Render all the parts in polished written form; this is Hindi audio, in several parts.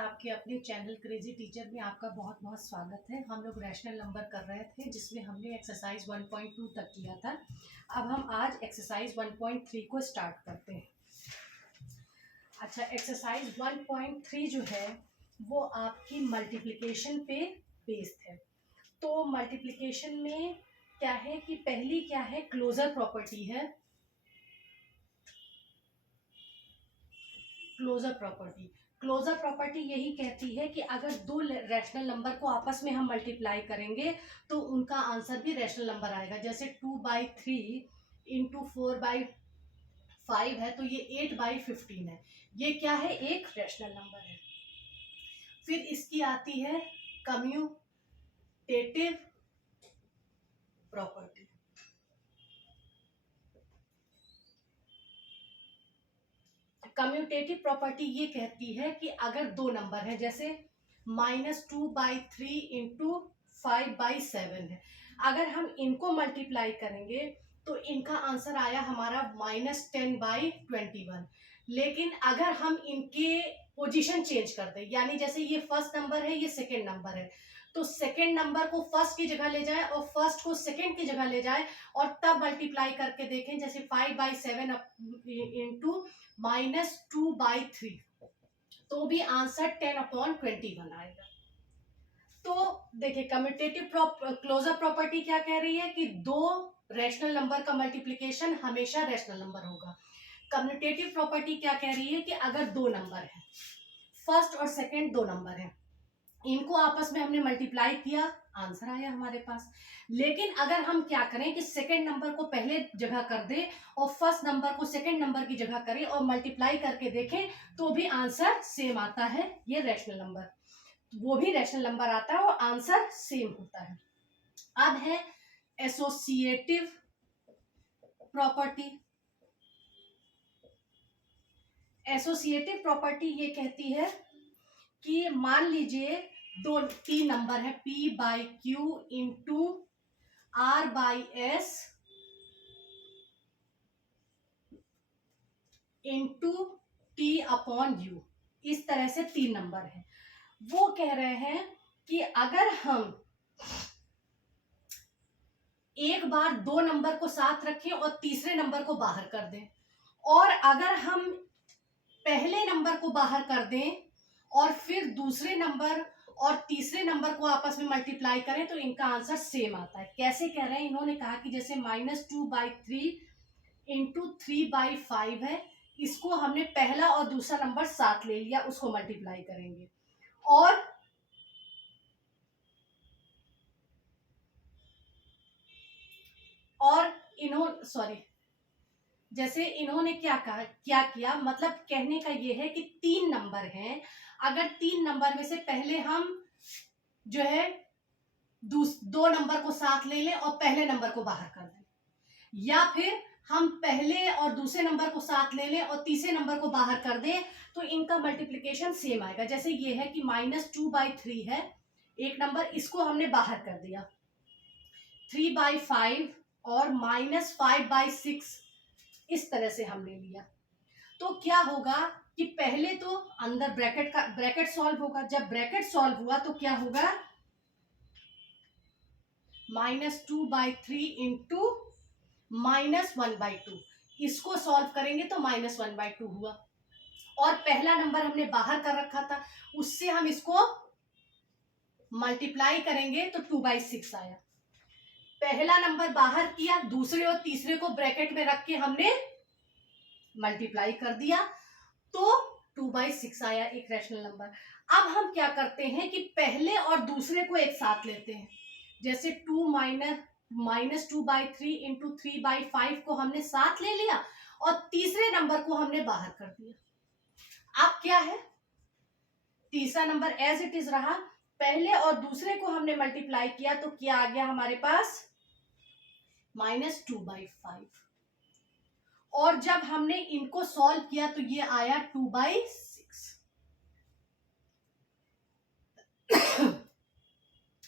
आपके अपने चैनल क्रेजी टीचर में आपका बहुत बहुत स्वागत है। हम लोग रैशनल नंबर कर रहे थे जिसमें हमने एक्सरसाइज 1.2 तक किया था। अब हम आज एक्सरसाइज 1.3 को स्टार्ट करते हैं। अच्छा, एक्सरसाइज 1.3 जो है वो आपकी मल्टीप्लिकेशन पे बेस्ड है। तो मल्टीप्लिकेशन में क्या है कि पहली क्या है, क्लोजर प्रॉपर्टी है। क्लोजर प्रॉपर्टी यही कहती है कि अगर दो रैशनल नंबर को आपस में हम मल्टीप्लाई करेंगे तो उनका आंसर भी रैशनल नंबर आएगा। जैसे 2/3 इंटू 4/5 है तो ये 8/15 है। ये क्या है, एक रैशनल नंबर है। फिर इसकी आती है कम्यूटेटिव प्रॉपर्टी। कम्यूटेटिव प्रॉपर्टी ये कहती है कि अगर दो नंबर हैं, जैसे -2/3 इंटू 5/7 है, अगर हम इनको मल्टीप्लाई करेंगे तो इनका आंसर आया हमारा -10/21। लेकिन अगर हम इनके पोजीशन चेंज कर दें, यानी जैसे ये फर्स्ट नंबर है, ये सेकेंड नंबर है, तो सेकेंड नंबर को फर्स्ट की जगह ले जाए और फर्स्ट को सेकेंड की जगह ले जाए और तब मल्टीप्लाई करके देखें। जैसे 5/7 इंटू -2/3 तो भी आंसर 10/21 आएगा। तो देखिए, कम्यूटेटिव क्लोजर प्रॉपर्टी क्या कह रही है कि दो रैशनल नंबर का मल्टीप्लिकेशन हमेशा रैशनल नंबर होगा। कम्यूटेटिव प्रॉपर्टी क्या कह रही है कि अगर दो नंबर है, फर्स्ट और सेकंड दो नंबर है, इनको आपस में हमने मल्टीप्लाई किया, आंसर आया हमारे पास। लेकिन अगर हम क्या करें कि सेकंड नंबर को पहले जगह कर दें और फर्स्ट नंबर को सेकंड नंबर की जगह करें और मल्टीप्लाई करके देखें तो भी आंसर सेम आता है। ये रैशनल नंबर, वो भी रैशनल नंबर आता है और आंसर सेम होता है। अब है एसोसिएटिव प्रॉपर्टी। एसोसिएटिव प्रॉपर्टी ये कहती है कि मान लीजिए तीन नंबर है, P/Q into R/S into T/U, इस तरह से तीन नंबर है। वो कह रहे हैं कि अगर हम एक बार दो नंबर को साथ रखें और तीसरे नंबर को बाहर कर दें, और अगर हम पहले नंबर को बाहर कर दें और फिर दूसरे नंबर और तीसरे नंबर को आपस में मल्टीप्लाई करें तो इनका आंसर सेम आता है। कैसे कह रहे हैं, इन्होंने कहा कि जैसे -2/3 इंटू 3/5 है, इसको हमने पहला और दूसरा नंबर साथ ले लिया, उसको मल्टीप्लाई करेंगे। और जैसे इन्होंने क्या किया, मतलब कहने का ये है कि तीन नंबर हैं, अगर तीन नंबर में से पहले हम जो है दो नंबर को साथ ले लें और पहले नंबर को बाहर कर दें, या फिर हम पहले और दूसरे नंबर को साथ ले लें और तीसरे नंबर को बाहर कर दें, तो इनका मल्टीप्लिकेशन सेम आएगा। जैसे ये है कि -2/3 है, एक नंबर, इसको हमने बाहर कर दिया, 3/5 और -5/6 इस तरह से हमने लिया, तो क्या होगा कि पहले तो अंदर ब्रैकेट सॉल्व होगा। जब ब्रैकेट सॉल्व हुआ तो क्या होगा, -2/3 इंटू -1/2, इसको सॉल्व करेंगे तो -1/2 हुआ। और पहला नंबर हमने बाहर कर रखा था, उससे हम इसको मल्टीप्लाई करेंगे तो 2/6 आया। पहला नंबर बाहर किया, दूसरे और तीसरे को ब्रैकेट में रख के हमने मल्टीप्लाई कर दिया तो 2/6 आया, एक रैशनल नंबर। अब हम क्या करते हैं कि पहले और दूसरे को एक साथ लेते हैं। जैसे -2/3 इंटू 3/5 को हमने साथ ले लिया और तीसरे नंबर को हमने बाहर कर दिया। अब क्या है, तीसरा नंबर एज इट इज रहा, पहले और दूसरे को हमने मल्टीप्लाई किया तो क्या आ गया हमारे पास, -2/5। और जब हमने इनको सॉल्व किया तो ये आया 2/6।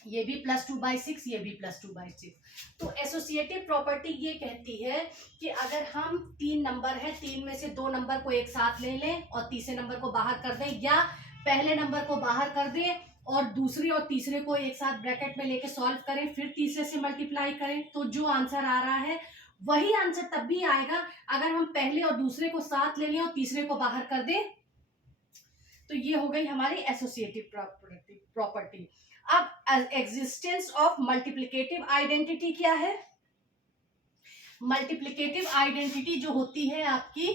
ये भी +2/6, ये भी +2/6। तो एसोसिएटिव प्रॉपर्टी ये कहती है कि अगर हम तीन नंबर है, तीन में से दो नंबर को एक साथ ले लें और तीसरे नंबर को बाहर कर दें, या पहले नंबर को बाहर कर दें और दूसरे और तीसरे को एक साथ ब्रैकेट में लेके सॉल्व करें, फिर तीसरे से मल्टीप्लाई करें, तो जो आंसर आ रहा है वही आंसर तब भी आएगा अगर हम पहले और दूसरे को साथ ले लें और तीसरे को बाहर कर दें। तो ये हो गई हमारी एसोसिएटिव प्रॉपर्टी। अब एग्जिस्टेंस ऑफ मल्टीप्लिकेटिव आइडेंटिटी क्या है? मल्टीप्लिकेटिव आइडेंटिटी जो होती है आपकी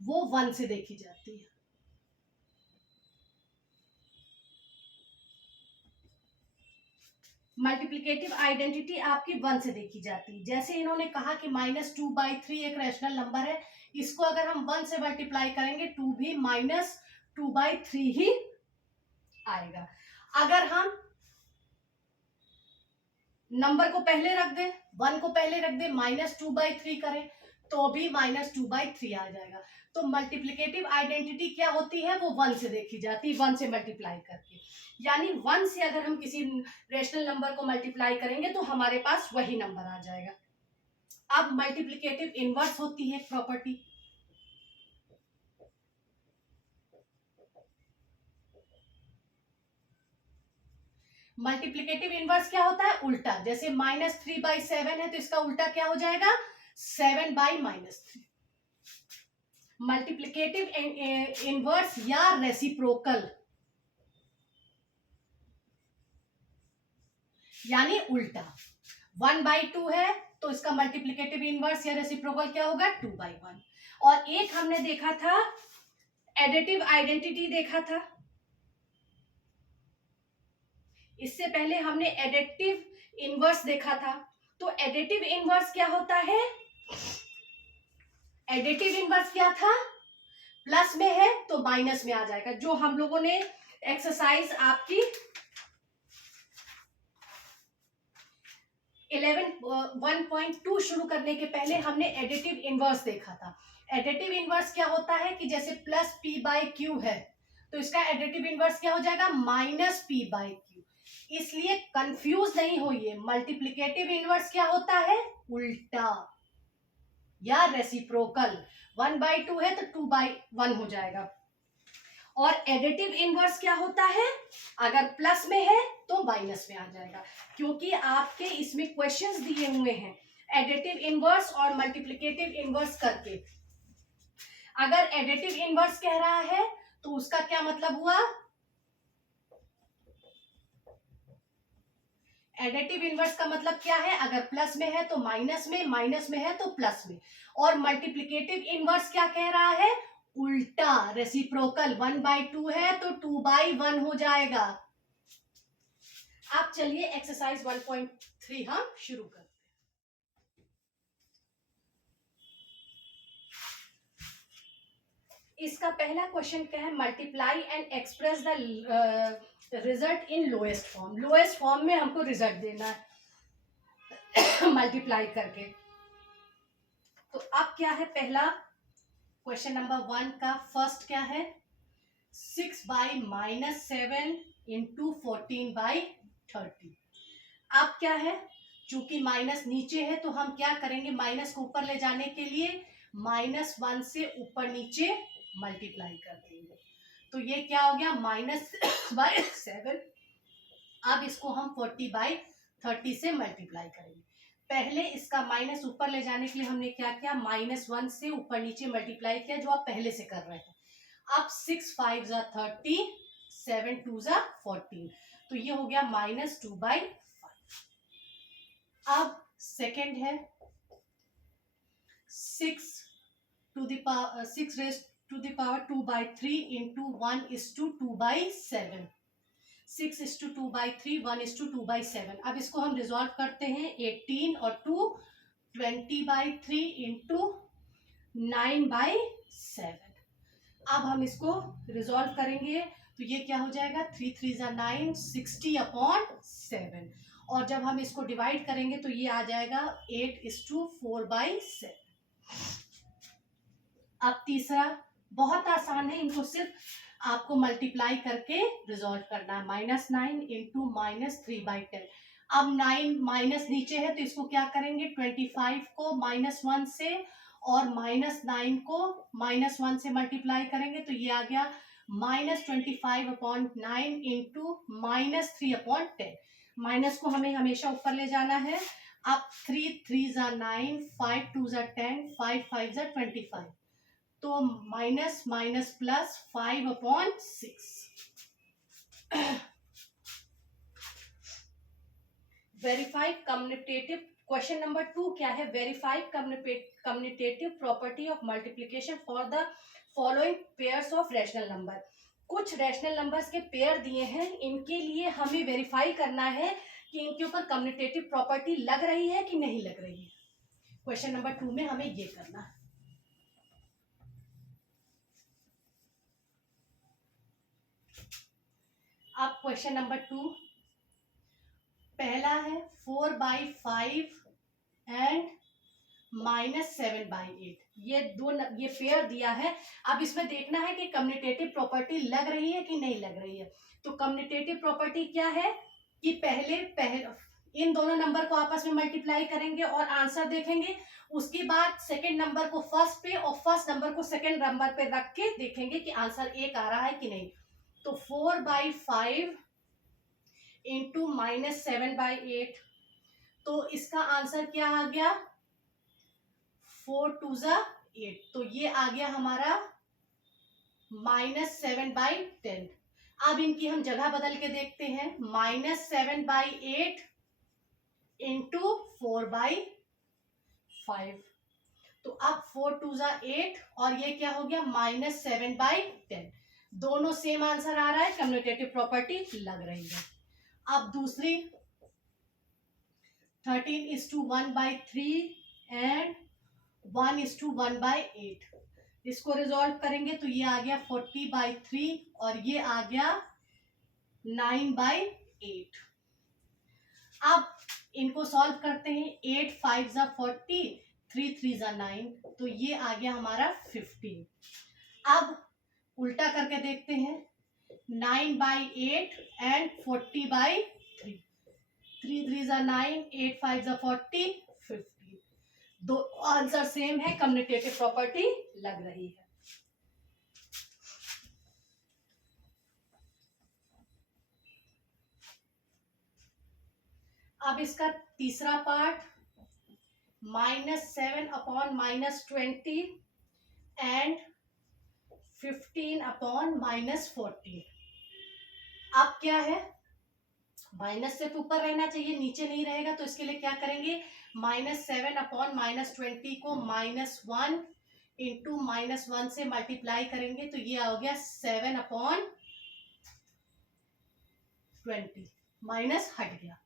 वो 1 से देखी जाती है। मल्टीप्लिकेटिव आइडेंटिटी आपकी 1 से देखी जाती है। जैसे इन्होंने कहा कि -2/3 एक रैशनल नंबर है, इसको अगर हम 1 से मल्टीप्लाई करेंगे 2 भी -2/3 ही आएगा। अगर हम नंबर को पहले रख दें, 1 को पहले रख दें, -2/3 करें तो भी -2/3 आ जाएगा। तो मल्टीप्लिकेटिव आइडेंटिटी क्या होती है? वो 1 से देखी जाती है, 1 से मल्टीप्लाई करके। यानी 1 से अगर हम किसी रेशनल नंबर को मल्टीप्लाई करेंगे तो हमारे पास वही नंबर आ जाएगा। अब मल्टीप्लिकेटिव इनवर्स होती है प्रॉपर्टी। मल्टीप्लिकेटिव इनवर्स क्या होता है? उल्टा। जैसे -3/7 है तो इसका उल्टा क्या हो जाएगा? 7/-3। मल्टीप्लिकेटिव इनवर्स या रेसिप्रोकल यानी उल्टा। 1/2 है तो इसका मल्टीप्लिकेटिव इनवर्स या रेसिप्रोकल क्या होगा? 2/1। और एक हमने देखा था एडिटिव आइडेंटिटी देखा था, इससे पहले हमने एडिटिव इनवर्स देखा था। तो एडिटिव इनवर्स क्या होता है? एडिटिव इनवर्स क्या था? प्लस में है तो माइनस में आ जाएगा। जो हम लोगों ने एक्सरसाइज आपकी 1.2 शुरू करने के पहले हमने एडिटिव इनवर्स देखा था। एडिटिव इनवर्स क्या होता है कि जैसे +p/q है तो इसका एडिटिव इनवर्स क्या हो जाएगा? -p/q। इसलिए कंफ्यूज नहीं होइए, मल्टीप्लिकेटिव इनवर्स क्या होता है? उल्टा या रेसिप्रोकल। 1/2 है तो 2/1 हो जाएगा। और एडिटिव इनवर्स क्या होता है? अगर प्लस में है तो माइनस में आ जाएगा, क्योंकि आपके इसमें क्वेश्चंस दिए हुए हैं एडिटिव इनवर्स और मल्टीप्लिकेटिव इनवर्स करके। अगर एडिटिव इनवर्स कह रहा है तो उसका क्या मतलब हुआ? एडिटिव इनवर्स का मतलब क्या है? अगर प्लस में है तो माइनस में, माइनस में है तो प्लस में। और मल्टीप्लिकेटिव इनवर्स क्या कह रहा है? उल्टा, रेसिप्रोकल। 1/2 है तो 2/1 हो जाएगा। अब चलिए एक्सरसाइज 1.3 हम शुरू करते हैं। इसका पहला क्वेश्चन क्या है? Multiply and express the result in lowest form. Lowest form में हमको रिजल्ट देना है मल्टीप्लाई करके। तो अब क्या है? पहला क्वेश्चन नंबर 1 का फर्स्ट क्या है? 6/-7 इंटू 14/30। अब क्या है? चूंकि माइनस नीचे है तो हम क्या करेंगे? माइनस को ऊपर ले जाने के लिए -1 से ऊपर नीचे मल्टीप्लाई कर देंगे। तो ये क्या हो गया? -7। अब इसको हम 40/30 से मल्टीप्लाई करेंगे। पहले इसका माइनस ऊपर ले जाने के लिए हमने क्या किया? -1 से ऊपर नीचे मल्टीप्लाई किया, जो आप पहले से कर रहे थे। अब 6×5 = 30, 7×2 = 14। तो ये हो गया -2/5। अब सेकेंड है 6 इंटू 1:2/7। 6:2/3, 1:2/7। अब इसको हम रिजॉल्व करते हैं। 18 और 2 20/3 इंटू 9/7। अब हम इसको रिजॉल्व करेंगे तो ये क्या हो जाएगा? 3×3 = 9, 60/7। और जब हम इसको डिवाइड करेंगे तो ये आ जाएगा 8:4/7। अब तीसरा बहुत आसान है, इनको सिर्फ आपको मल्टीप्लाई करके रिजॉल्व करना है। -9 इंटू -3/10। अब 9 माइनस नीचे है तो इसको क्या करेंगे? 25 को -1 से और -9 को -1 से मल्टीप्लाई करेंगे तो ये आ गया -25/9 इंटू -3/10। माइनस को हमें हमेशा ऊपर ले जाना है। अब 3 3 ज़ा 9, 5 2 ज़ा 10, 5 5 ज़ा 25, तो minus minus plus 5/6। Verify commutative. Question number 2 क्या है? Verify commutative property of multiplication for the following pairs of rational number. कुछ रैशनल नंबर्स के पेयर दिए हैं, इनके लिए हमें वेरीफाई करना है कि इनके ऊपर कम्यूटेटिव प्रॉपर्टी लग रही है कि नहीं लग रही है। क्वेश्चन नंबर 2 में हमें ये करना है। अब क्वेश्चन नंबर 2 पहला है 4/5 एंड -7/8। ये पेयर दिया है। अब इसमें देखना है कि कम्यूटेटिव प्रॉपर्टी लग रही है कि नहीं लग रही है। तो कम्यूटेटिव प्रॉपर्टी क्या है कि पहले इन दोनों नंबर को आपस में मल्टीप्लाई करेंगे और आंसर देखेंगे। उसके बाद सेकंड नंबर को फर्स्ट पे और फर्स्ट नंबर को सेकंड नंबर पे रख के देखेंगे कि आंसर एक आ रहा है कि नहीं। तो 4/5 इंटू -7/8, तो इसका आंसर क्या आ गया? 4 2 ज़ा 8, तो ये आ गया हमारा -7/10। अब इनकी हम जगह बदल के देखते हैं। -7/8 इंटू 4/5, तो अब 4 2 ज़ा 8 और ये क्या हो गया? -7/10। दोनों सेम आंसर आ रहा है, कम्यूटेटिव प्रॉपर्टी लग रही है। अब दूसरी 13:1/3 एंड 1:1/8, इसको रिजॉल्व करेंगे तो ये आ गया 40/3 और ये आ गया 9/8। अब इनको सॉल्व करते हैं। 8 5 ज़ा 40, 3 3 ज़ा 9, तो ये आ गया हमारा 15। अब उल्टा करके देखते हैं। 9/8 एंड 40/3, 3 3 ज़ा 9, 8 5 ज़ा 40, 15। दो आंसर सेम है, कम्यूटेटिव प्रॉपर्टी लग रही है। अब इसका तीसरा पार्ट, -7/-20 एंड 15/-14। अब क्या है? माइनस से तो ऊपर रहना चाहिए, नीचे नहीं रहेगा। तो इसके लिए क्या करेंगे? -7/-20 को -1 इंटू -1 से मल्टीप्लाई करेंगे, तो ये आ गया 7/20, माइनस हट गया।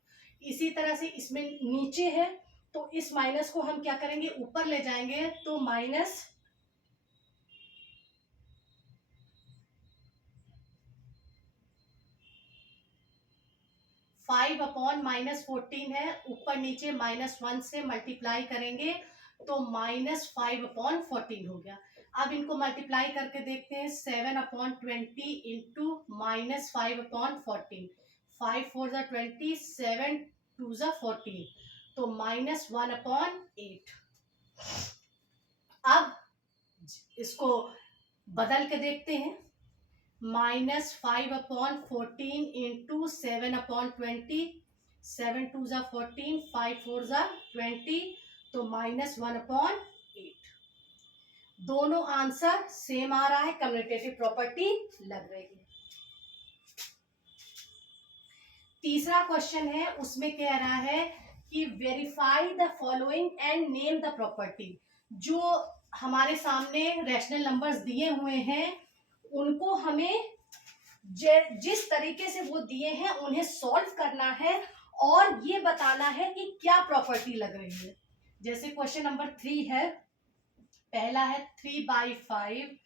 इसी तरह से इसमें नीचे है, तो इस माइनस को हम क्या करेंगे? ऊपर ले जाएंगे, तो -5/-14 है, ऊपर नीचे -1 से मल्टीप्लाई करेंगे तो -5/14 हो गया। अब इनको मल्टीप्लाई करके देखते हैं। 7/20 इंटू -5/14, 5 4 ज़ा 20, 7 2 ज़ा 14, तो -1/8। अब इसको बदल के देखते हैं। -5/14 इंटू 7/20, 7 2 ज़ा 14, 5 4 ज़ा 20, तो -1/8। दोनों आंसर सेम आ रहा है, कम्यूटेटिव प्रॉपर्टी लग रही है। तीसरा क्वेश्चन है, उसमें कह रहा है कि verify the following and name the property. जो हमारे सामने रैशनल नंबर्स दिए हुए हैं, उनको हमें जिस तरीके से वो दिए हैं उन्हें सॉल्व करना है और ये बताना है कि क्या प्रॉपर्टी लग रही है। जैसे क्वेश्चन नंबर 3 है, पहला है 3/5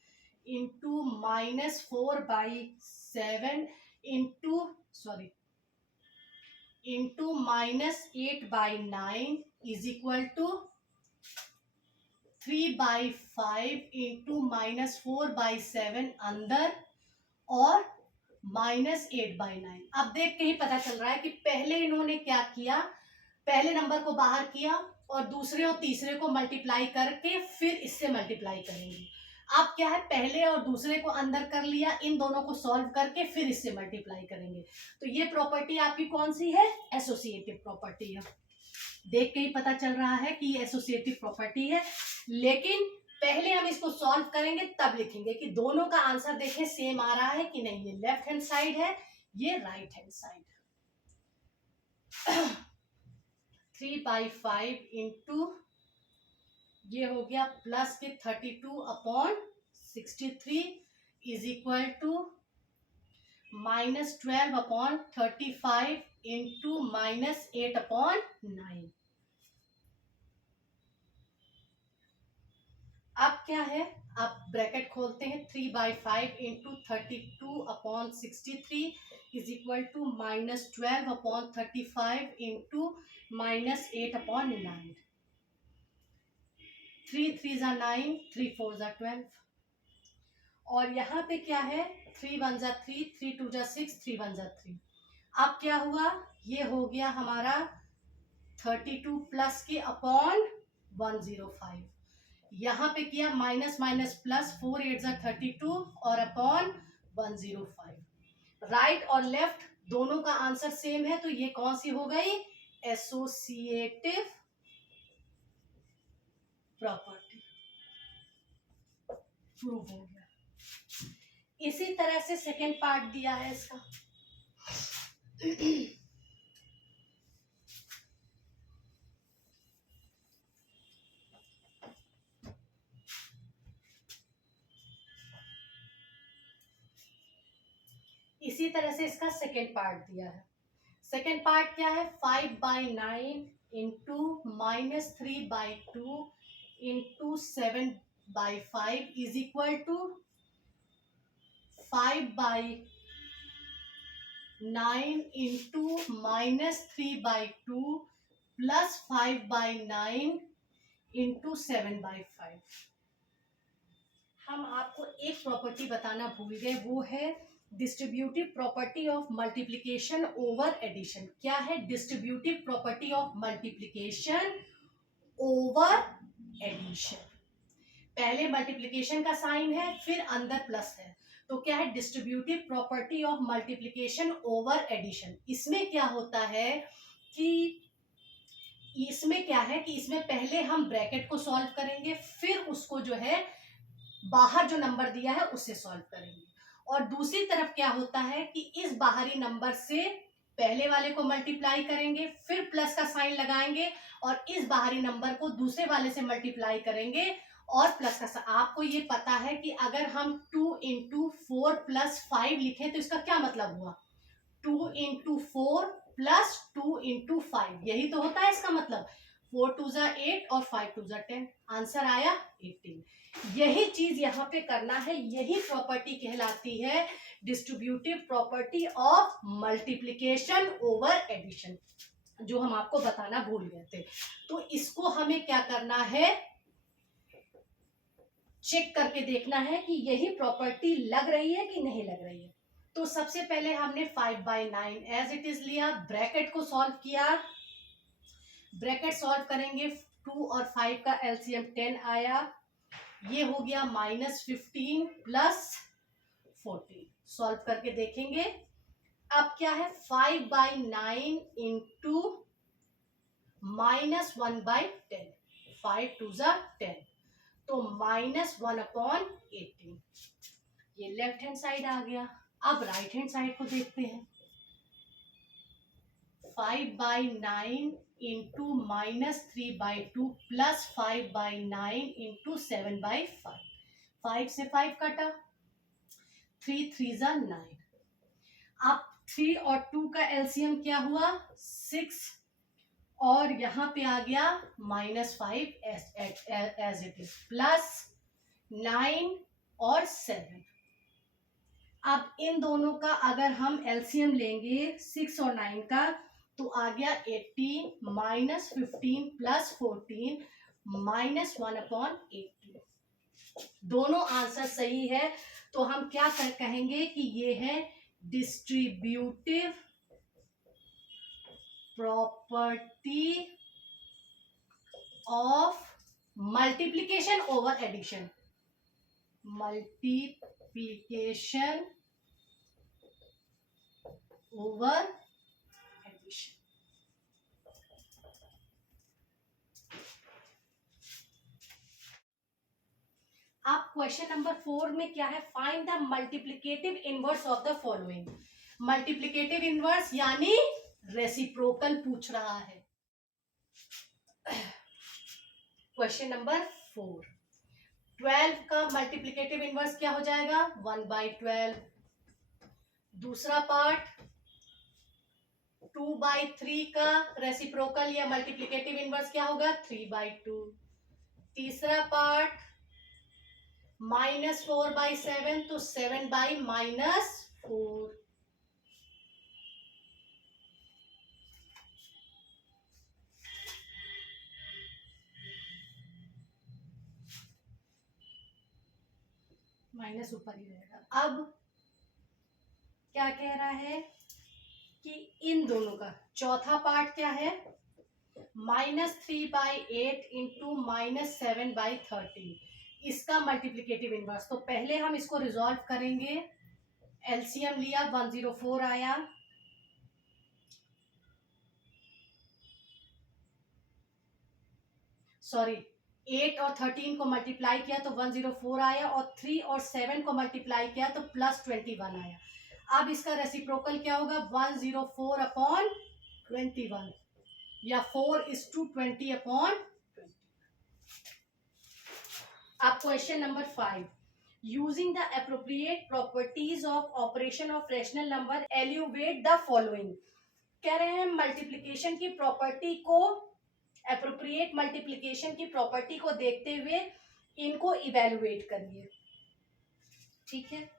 into -4/7 into -8/9 is equal to 3/5 into -4/7 अंदर और -8/9। अब देख के ही पता चल रहा है कि पहले इन्होंने क्या किया, पहले नंबर को बाहर किया और दूसरे और तीसरे को मल्टीप्लाई करके फिर इससे मल्टीप्लाई करेंगे। आप क्या है, पहले और दूसरे को अंदर कर लिया, इन दोनों को सॉल्व करके फिर इससे मल्टीप्लाई करेंगे। तो ये प्रॉपर्टी आपकी कौन सी है, एसोसिएटिव प्रॉपर्टी है। देख के ही पता चल रहा है कि ये एसोसिएटिव प्रॉपर्टी है, लेकिन पहले हम इसको सॉल्व करेंगे तब लिखेंगे कि दोनों का आंसर देखें सेम आ रहा है कि नहीं। ये लेफ्ट हैंड साइड है, ये राइट हैंड साइड। 3/5 इंटू ये हो गया प्लस के 32/63 इज इक्वल टू -12/35 इंटू -8/9। अब क्या है, आप ब्रैकेट खोलते हैं, 3/5 into 32/63 is equal to -12/35 into -8/9। 3 3 ज़ा 9, 3 4 ज़ा 12। और यहाँ पे क्या है, 3 1 ज़ा 3, 3 2 ज़ा 6, 3 1 ज़ा 3। अब क्या हुआ, ये हो गया हमारा 32 प्लस के अपॉन 105। यहाँ पे किया माइनस माइनस प्लस, 4 8 ज़ा 32 और अपॉन 105। राइट और लेफ्ट दोनों का आंसर सेम है, तो ये कौन सी हो गई, एसोसिएटिव प्रॉपर्टी प्रूव हो गया। इसी तरह से सेकेंड पार्ट दिया है इसका। इसी तरह से इसका सेकेंड पार्ट दिया है। सेकेंड पार्ट क्या है, 5/9 into -3/2 into 7/5 is equal to 5/9 into -3/2 plus 5/9 into 7/5। हम आपको एक प्रॉपर्टी बताना भूल गए, वो है distributive property of multiplication over addition. क्या है, distributive property of multiplication over addition. पहले मल्टीप्लिकेशन का साइन है, फिर अंदर प्लस है, तो क्या है, distributive property of multiplication over addition. इसमें क्या होता है कि इसमें पहले हम ब्रैकेट को सॉल्व करेंगे, फिर उसको जो है बाहर जो नंबर दिया है उससे सॉल्व करेंगे। और दूसरी तरफ क्या होता है कि इस बाहरी नंबर से पहले वाले को मल्टीप्लाई करेंगे, फिर प्लस का साइन लगाएंगे और इस बाहरी नंबर को दूसरे वाले से मल्टीप्लाई करेंगे और प्लस का साइन। आपको ये पता है कि अगर हम 2 इंटू 4 प्लस 5 लिखें तो इसका क्या मतलब हुआ, 2 इंटू 4 प्लस 2 इंटू 5, यही तो होता है इसका मतलब। 4 2 ज़ा 8 और 5 2 ज़ा 10, आंसर आया 18। यही चीज यहाँ पे करना है, यही प्रॉपर्टी कहलाती है distributive property of multiplication over addition, जो हम आपको बताना भूल गए थे। तो इसको हमें क्या करना है, चेक करके देखना है कि यही प्रॉपर्टी लग रही है कि नहीं लग रही है। तो सबसे पहले हमने 5/9 एज इट इज लिया, ब्रैकेट को सॉल्व किया। ब्रैकेट सॉल्व करेंगे, 2 और 5 का एलसीएम 10 आया, ये हो गया -15 प्लस 14। सॉल्व करके देखेंगे। अब क्या है, 5/9 इंटू -1/10, 5 2 ज़ा 10, तो -1/18। ये लेफ्ट हैंड साइड आ गया। अब राइट हैंड साइड को देखते हैं। 5/9 इंटू -3/2 प्लस 5/9 इंटू 7/5। 5 से 5 कटा, 3 3 ज़ा 9। अब 3 और 2 का एलसीएम क्या हुआ, 6, और यहाँ पे आ गया -5 एज इट इज, प्लस 9 और 7। अब इन दोनों का अगर हम एलसीएम लेंगे 6 और 9 का, तो आ गया 18 -15 प्लस 14 -1/18। दोनों आंसर सही है, तो हम क्या कहेंगे कि ये है distributive property of multiplication over addition. Multiplication over addition. आप क्वेश्चन नंबर 4 में क्या है, find the multiplicative inverse of the following. Multiplicative inverse यानी रेसिप्रोकल पूछ रहा है। क्वेश्चन नंबर 4, 12 का मल्टीप्लिकेटिव इनवर्स क्या हो जाएगा, 1/12। दूसरा पार्ट 2/3 का रेसिप्रोकल या मल्टीप्लिकेटिव इनवर्स क्या होगा, 3/2। तीसरा पार्ट -4/7 तो 7/-4। माइनस ऊपर ही रहेगा। अब क्या कह रहा है कि इन दोनों का चौथा पार्ट क्या है, -3/8 इंटू -7/13, इसका मल्टीप्लिकेटिव इनवर्स। तो पहले हम इसको रिजॉल्व करेंगे। एलसीएम लिया 104 आया, सॉरी 8 और 13 को मल्टीप्लाई किया तो 104 आया, और 3 और 7 को मल्टीप्लाई किया तो +21 आया। अब इसका रेसिप्रोकल क्या होगा, 104/21 या 4:20/20। अब question number 5, using the appropriate properties of operation of rational number evaluate the following. कह रहे हैं मल्टीप्लिकेशन की प्रॉपर्टी को, एप्रोप्रिएट मल्टीप्लिकेशन की प्रॉपर्टी को देखते हुए इनको इवेलुएट करिए। ठीक है,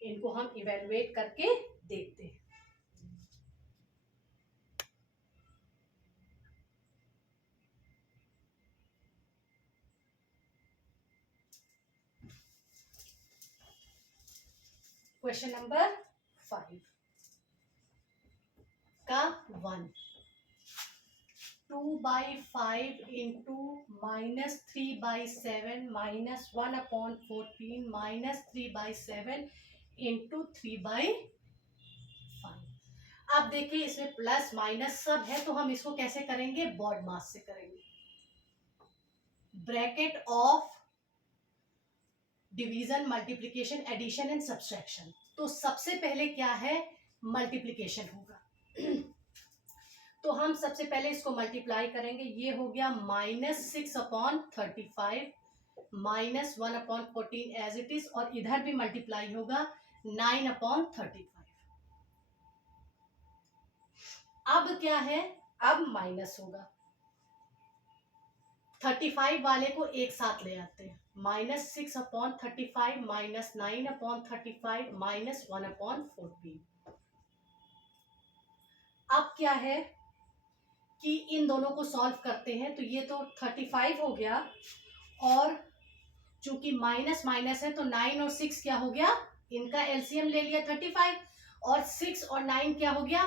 इनको हम इवेलुएट करके देखते हैं। क्वेश्चन नंबर 5 का 1, 2/5 इंटू -3/7 -1/14 -3/7 इंटू 3/5। अब देखिए इसमें प्लस माइनस सब है, तो हम इसको कैसे करेंगे, बॉड मास से करेंगे। Bracket of division, multiplication, addition and subtraction. तो सबसे पहले क्या है, मल्टीप्लिकेशन होगा। तो हम सबसे पहले इसको मल्टीप्लाई करेंगे। ये हो गया -6/35 -1/14 एज इट इज, और इधर भी मल्टीप्लाई होगा 9/35। अब क्या है, अब माइनस होगा। 35 वाले को एक साथ ले आते हैं, -6/35 -9/35 -1/14। अब क्या है कि इन दोनों को सॉल्व करते हैं, तो ये तो 35 हो गया, और चूंकि माइनस माइनस है तो 9 और 6 क्या हो गया, इनका एलसीएम ले लिया 35, और 6 और 9 क्या हो गया,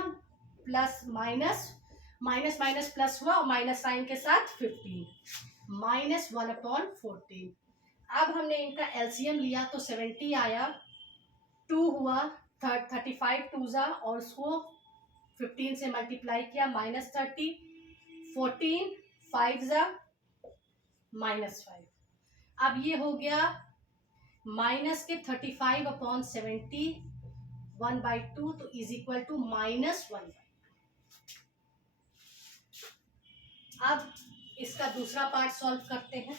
plus minus minus minus plus हुआ, और -9 के साथ 15 -1/14। अब हमने इनका एलसीएम लिया तो 70 आया, 2 हुआ, 35 2 जा, और उसको 15 से मल्टीप्लाई किया, -30, 14 5 जा, -5। अब ये हो गया माइनस के 35/70 1/2, तो इज इक्वल टू -1/2। अब इसका दूसरा पार्ट सॉल्व करते हैं।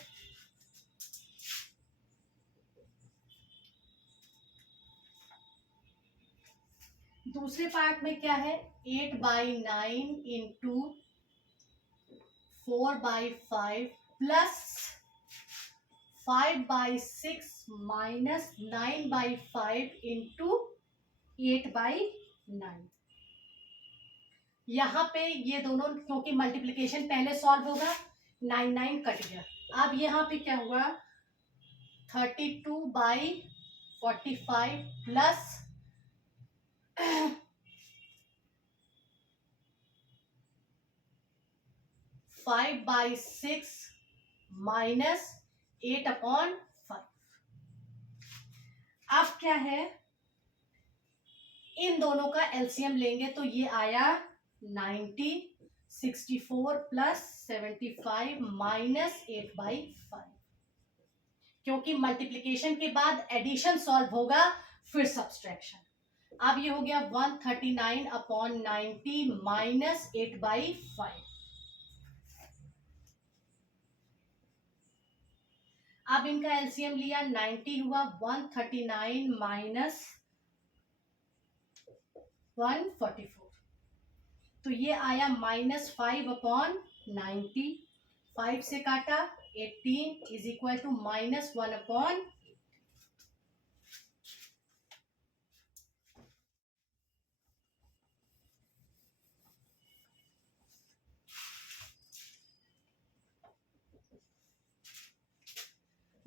दूसरे पार्ट में क्या है, 8/9 इंटू 4/5 प्लस 5/6 माइनस 9/5 इंटू 8/9। यहाँ पे ये दोनों क्योंकि मल्टीप्लिकेशन पहले सॉल्व होगा, 9 कट गया। अब यहाँ पे क्या हुआ, 32/45 प्लस 5/6 माइनस 8/5। अब क्या है, इन दोनों का एलसीएम लेंगे तो ये आया 90, 64 प्लस 75 माइनस 8/5, क्योंकि मल्टीप्लीकेशन के बाद एडिशन सॉल्व होगा फिर सब्सट्रैक्शन। अब ये हो गया 139/90 माइनस 8/5। अब इनका एलसीएम लिया, 90 हुआ, 139 माइनस 144, तो ये आया -5/90, 5 से काटा 18 is equal to -1/,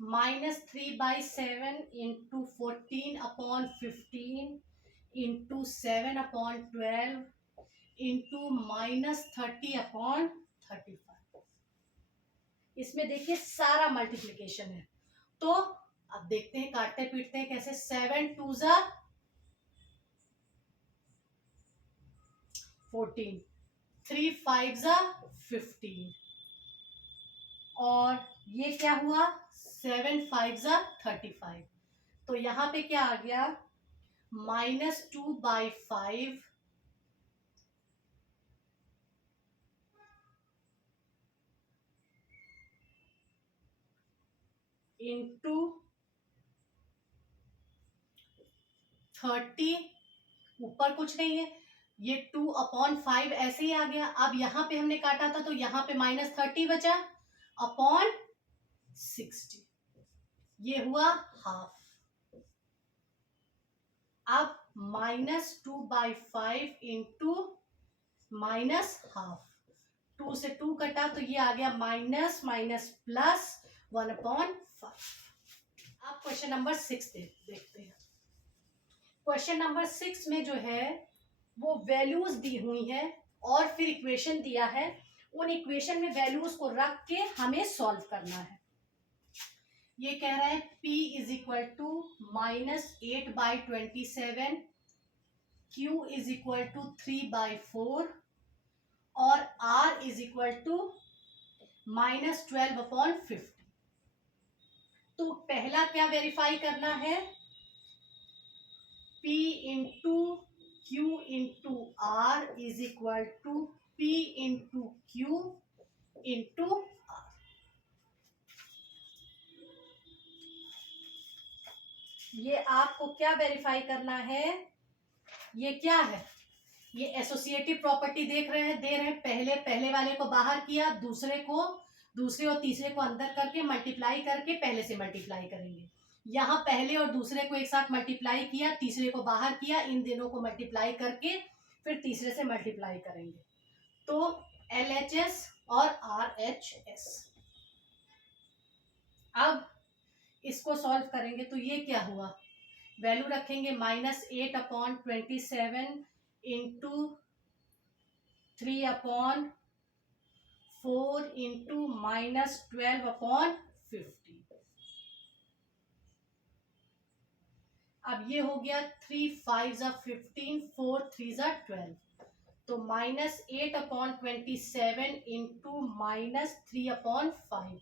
-3/7 into 14/15 into 7/12 into -30/35। इसमें देखिए सारा मल्टीप्लीकेशन है। तो अब देखते हैं, काटते पीटते हैं कैसे। 7 2 जा 14, 3 5 जा 15, और ये क्या हुआ 7 5 जा 35। तो यहाँ पे क्या आ गया, -2/5 इंटू 30, ऊपर कुछ नहीं है, ये 2/5 ऐसे ही आ गया। अब यहाँ पे हमने काटा था तो यहाँ पे -30 बचा अपॉन 60, ये हुआ हाफ। अब -2/5 इंटू -हाफ, 2 से 2 कटा तो ये आ गया माइनस माइनस प्लस 1/5। अब क्वेश्चन नंबर 6 देखते हैं। क्वेश्चन नंबर 6 में जो है वो वैल्यूज दी हुई है और फिर इक्वेशन दिया है, उन इक्वेशन में वैल्यूज को रख के हमें सॉल्व करना है। ये कह रहा है P is equal to -8/27, Q is equal to 3/4 और R इज इक्वल टू -12/50। तो पहला क्या वेरीफाई करना है, P into Q into R is equal to P into Q into R। ये आपको क्या वेरीफाई करना है, ये क्या है, ये एसोसिएटिव प्रॉपर्टी देख रहे हैं, दे रहे हैं। पहले वाले को बाहर किया, दूसरे और तीसरे को अंदर करके मल्टीप्लाई करके पहले से मल्टीप्लाई करेंगे। यहाँ पहले और दूसरे को एक साथ मल्टीप्लाई किया, तीसरे को बाहर किया, इन दोनों को मल्टीप्लाई करके फिर तीसरे से मल्टीप्लाई करेंगे। तो LHS और RHS। अब इसको सॉल्व करेंगे तो ये क्या हुआ, वैल्यू रखेंगे -8/27 इंटू 3/4 इंटू -12/50। अब ये हो गया 3 5 जा 15, 4 3 जा 12, तो -8/27 इंटू -3/5,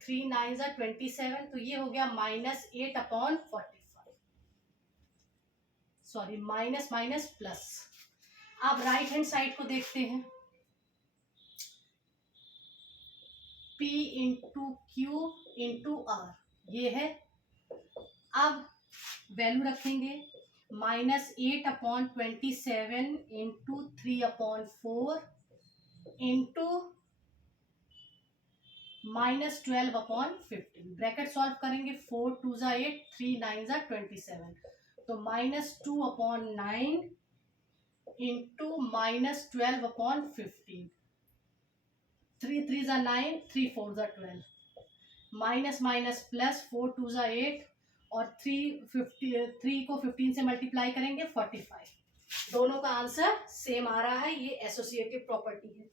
3 9 जा 27, तो ये हो गया -8/45। Sorry, minus minus plus. अब राइट हैंड साइड को देखते हैं, P into Q into R ये है। अब वैल्यू रखेंगे -8/27 इंटू 3/4 इंटू -12/50, ब्रैकेट सॉल्व करेंगे, 4 2 जा 8, 3 9 जा 27, तो -2/9 इंटू -12/50, 3 3 जा 9, 3 4 जा 12, माइनस माइनस प्लस, 4 2 जा 8 और 3 को 15 से मल्टीप्लाई करेंगे 45। दोनों का आंसर सेम आ रहा है, ये एसोसिएटिव प्रॉपर्टी है।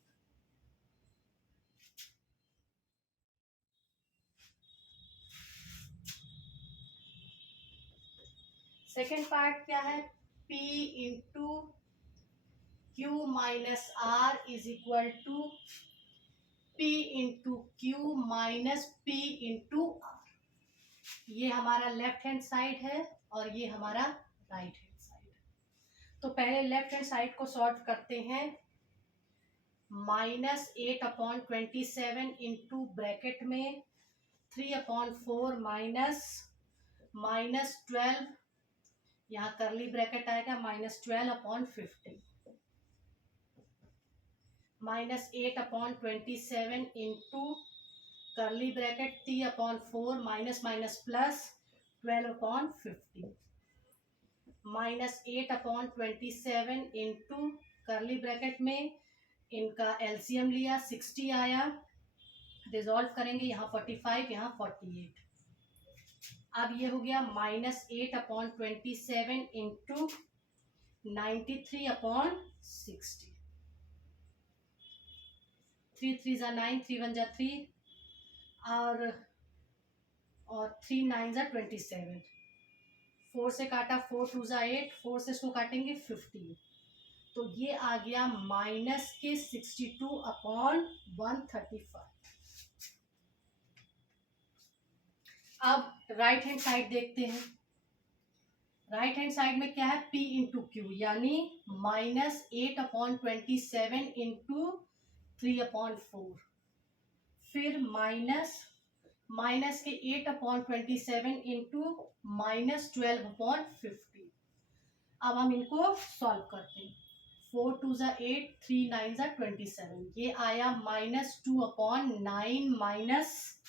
सेकेंड पार्ट क्या है, P into Q minus R is equal to P into Q minus P into R. ये हमारा लेफ्ट हैंड साइड है और ये हमारा राइट हैंड साइड। तो पहले लेफ्ट हैंड साइड को सॉल्व करते हैं। -8/27 इंटू ब्रैकेट में 3/4 माइनस 12, यहाँ करली ब्रैकेट आएगा, -12/50 -8/27 इंटू करली bracket 3/4 minus minus plus 12/50 -8/27 into करली ब्रैकेट में इनका एलसीएम लिया 60 आया, रिजॉल्व करेंगे, यहाँ 45 यहाँ 48। अब ये हो गया -8/27 इंटू 93/60, 3 3 जा 9, 3 1 जा 3 और 3 9 जा 27, 4 से काटा 4 2 जा 8, 4 से इसको काटेंगे 50, तो ये आ गया -62/135। अब राइट हैंड साइड देखते हैं। राइट हैंड साइड में क्या है, P इंटू क्यू, यानी -8/27 इंटू 3/4, फिर माइनस के 8/27 इंटू -12/50। अब हम इनको सॉल्व करते हैं। 4 2 जा 8, 3 9 जा 27, ये आया -2/9 माइनस,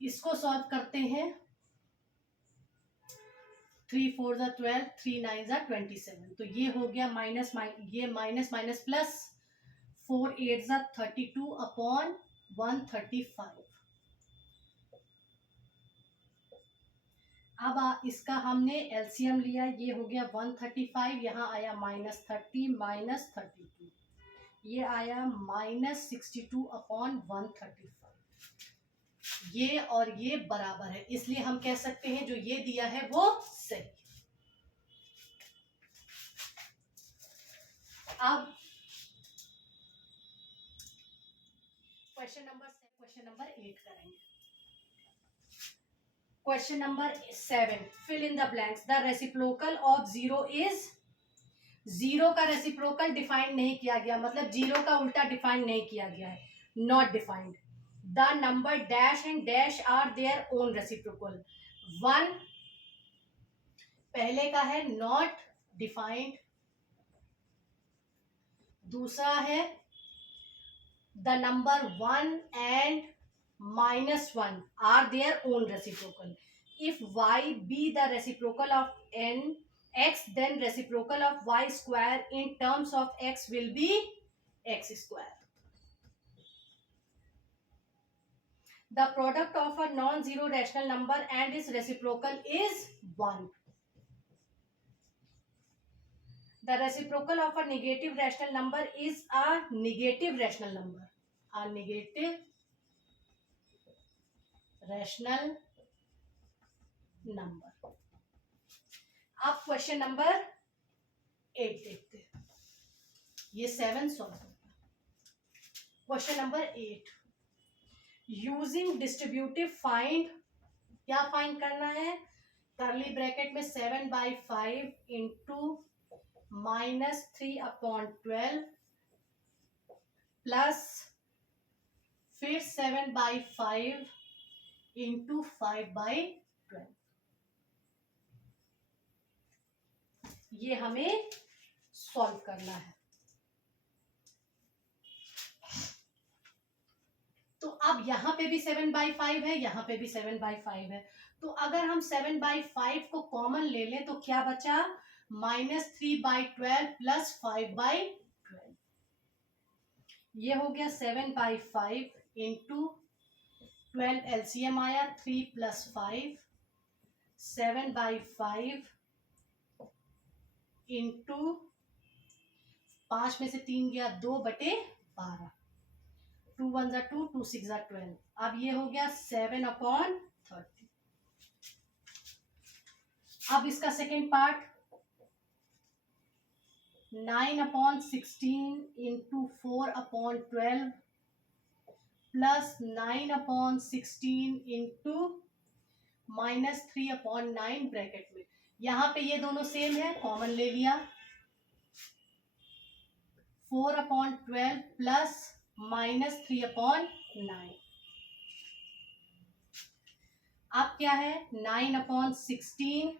इसको सॉल्व करते हैं। 3 4 जा 12, 3 9 जा 27, तो ये हो गया ये माइनस माइनस प्लस, 4 8 जा 32/135। अब इसका हमने एलसीएम लिया, ये हो गया 135, यहाँ आया -30 माइनस 32, ये आया -62/135। ये और ये बराबर है, इसलिए हम कह सकते हैं जो ये दिया है वो सही। अब क्वेश्चन नंबर 8 करेंगे। Question number 7, fill in the blanks. The reciprocal of 0 is, 0 का रेसिप्रोकल डिफाइन नहीं किया गया, मतलब 0 का उल्टा डिफाइन नहीं किया गया है, not defined. The number dash and dash are their own reciprocal. 1 पहले का है not defined, दूसरा है the number 1 and -1 are their own reciprocal. If y be the reciprocal of n x, then reciprocal of y square in terms of x will be x square. The product of a non-zero rational number and its reciprocal is 1. The reciprocal of a negative rational number is a negative rational number. A negative rational number. अब क्वेश्चन नंबर 8 देखते हैं, ये 7 सॉल्व करता है। Question number 8, using distributive find, क्या फाइंड करना है, करली ब्रैकेट में 7/5 इंटू -3/12 प्लस फिर 7/5 इंटू 5/12, ये हमें सॉल्व करना है। तो अब यहाँ पे भी 7/5 है, यहाँ पे भी 7/5 है, तो अगर हम 7/5 को कॉमन ले लें तो क्या बचा, -3/12 प्लस 5/12, ये हो गया 7/5 इंटू 12, एलसीएम आया 3 + 5, 7/5 इंटू 5 में से 3 गया 2/12, 2 1 जा 2, 2 6 जा 12, अब ये हो गया 7/30। अब इसका second part 9/16 into 4/12 plus 9/16 into -3/9 bracket में, यहाँ पे ये दोनों सेम है, कॉमन ले लिया, 4/12 प्लस -3/9। अब क्या है 9/16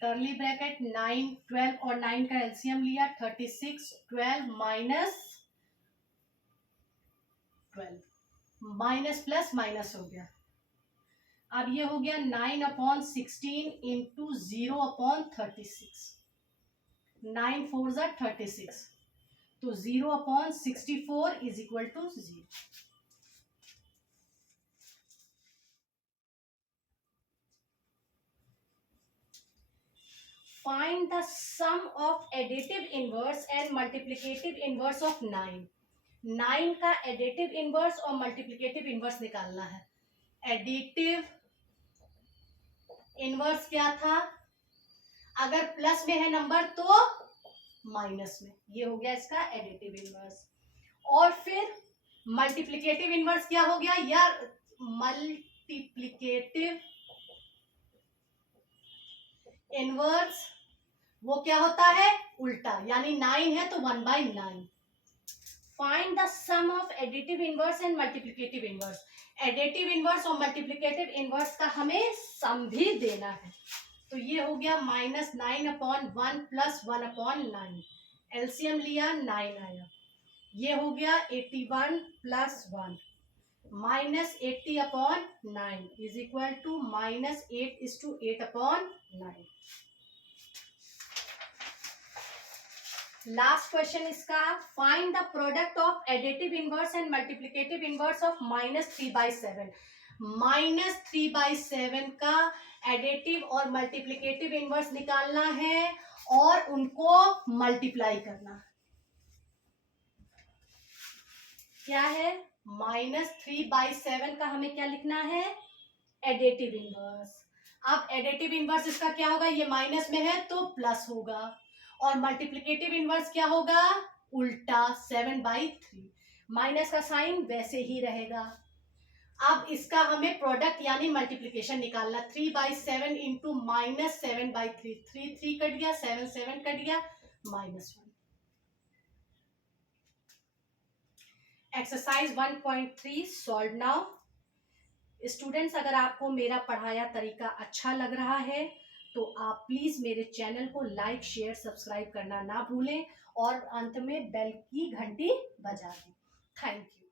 करली ब्रैकेट 9 12 और 9 का एलसीएम लिया 36 12 माइनस 12 माइनस प्लस माइनस हो गया। अब ये हो गया 9/16 इंटू 0/36, 9 4 ज़ा 36, तो 0/64 is equal to 0। Find the sum of additive inverse and multiplicative inverse of 9। 9 का additive inverse और multiplicative inverse निकालना है। additive inverse क्या था, अगर प्लस में है नंबर तो माइनस में, ये हो गया इसका additive inverse। और फिर multiplicative inverse क्या हो गया यार, multiplicative inverse वो क्या होता है उल्टा, यानी 9 है तो 1/9। Find the sum of additive inverse and multiplicative inverse. Additive inverse और मल्टीप्लिकेटिव इनवर्स का हमें सम भी देना है, तो ये हो गया -9/1 प्लस 1/9, एलसीएम लिया 9 आया, ये हो गया 81 plus 1 -80/9 is equal to -8:8/9। Last question इसका, find the product of additive inverse and multiplicative inverse of -3/7। -3/7 का एडिटिव और मल्टीप्लिकेटिव इनवर्स निकालना है और उनको मल्टीप्लाई करना। क्या है -3/7 का हमें क्या लिखना है एडिटिव इनवर्स। अब एडिटिव इनवर्स इसका क्या होगा, ये माइनस में है तो प्लस होगा, और मल्टीप्लिकेटिव इनवर्स क्या होगा उल्टा 7/3, माइनस का साइन वैसे ही रहेगा। अब इसका हमें प्रोडक्ट यानी मल्टीप्लिकेशन निकालना, 3/7 इंटू -7/3, 3 3 कट गया, 7 7 कट गया, -1। Exercise 1.3 solve now. स्टूडेंट्स, अगर आपको मेरा पढ़ाया तरीका अच्छा लग रहा है तो आप प्लीज मेरे चैनल को लाइक शेयर सब्सक्राइब करना ना भूलें और अंत में बेल की घंटी बजा दें। Thank you.